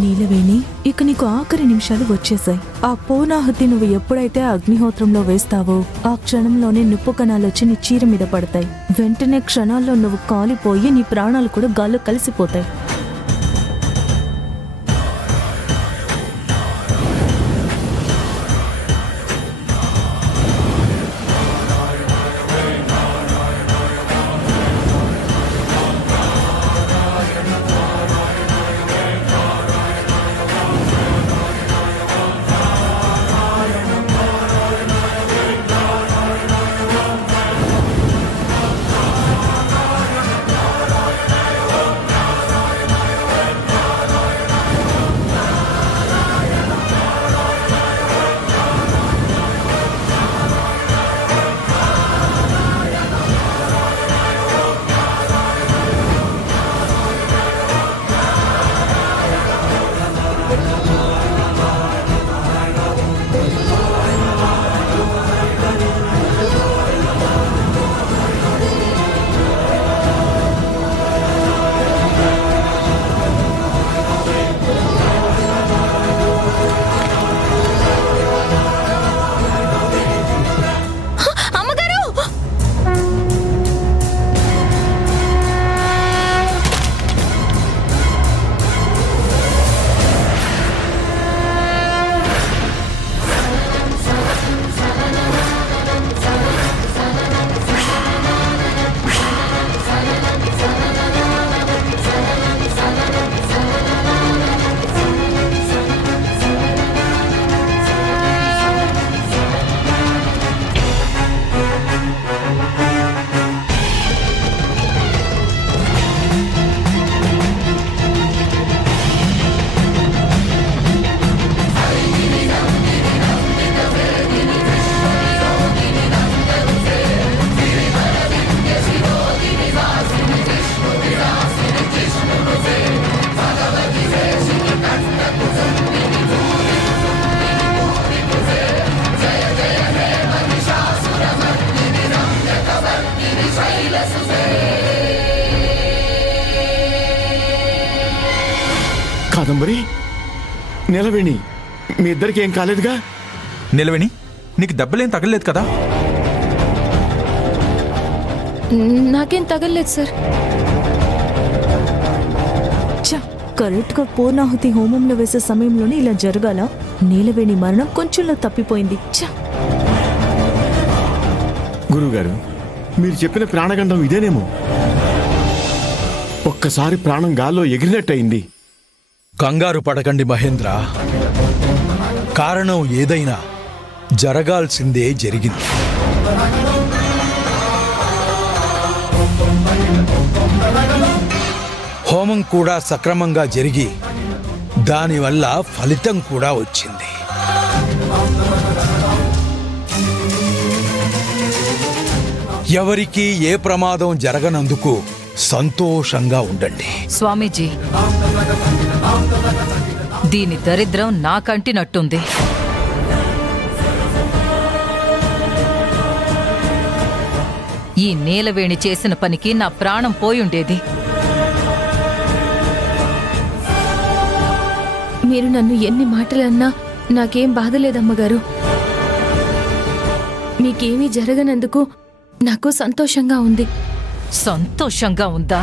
నీలవేణి, ఇక నీకు ఆఖరి నిమిషాలు వచ్చేసాయి. ఆ పూర్ణాహుతి నువ్వు ఎప్పుడైతే అగ్నిహోత్రంలో వేస్తావో ఆ క్షణంలోనే నిప్పు కణాలొచ్చి నీ చీర మీద పడతాయి. వెంటనే క్షణాల్లో నువ్వు కాలిపోయి నీ ప్రాణాలు కూడా గాల్లో కలిసిపోతాయి. కాదంబరి, నిలవేణి, మీ ఇద్దరికి ఏం కాలేదుగా? నిలవేణి, నీకు దెబ్బలేం తగలేదు కదా? నాకేం తగలేదు సార్. కరెక్ట్ గా పూర్ణాహుతి హోమంలో వేసే సమయంలోనే ఇలా జరగాల? నీలవేణి మరణం కొంచెంలో తప్పిపోయింది. గురువుగారు, మీరు చెప్పిన ప్రాణగండం ఇదేనేమో. ఒక్కసారి ప్రాణం గాల్లో ఎగిరినట్టయింది. కంగారు పడకండి మహేంద్ర, కారణం ఏదైనా జరగాల్సిందే జరిగింది. హోమం కూడా సక్రమంగా జరిగి దానివల్ల ఫలితం కూడా వచ్చింది. ఎవరికి ఏ ప్రమాదం జరగనందుకు సంతోషంగా ఉండండి. స్వామీజీ, దీని దరిద్రం నాకంటినట్టుంది. ఈ నీలవేణి చేసిన పనికి నా ప్రాణం పోయుండేది. మీరు నన్ను ఎన్ని మాటలన్నా నాకేం బాధలేదమ్మగారు. మీకేమీ జరగనందుకు నాకు సంతోషంగా ఉంది. సంతోషంగా ఉందా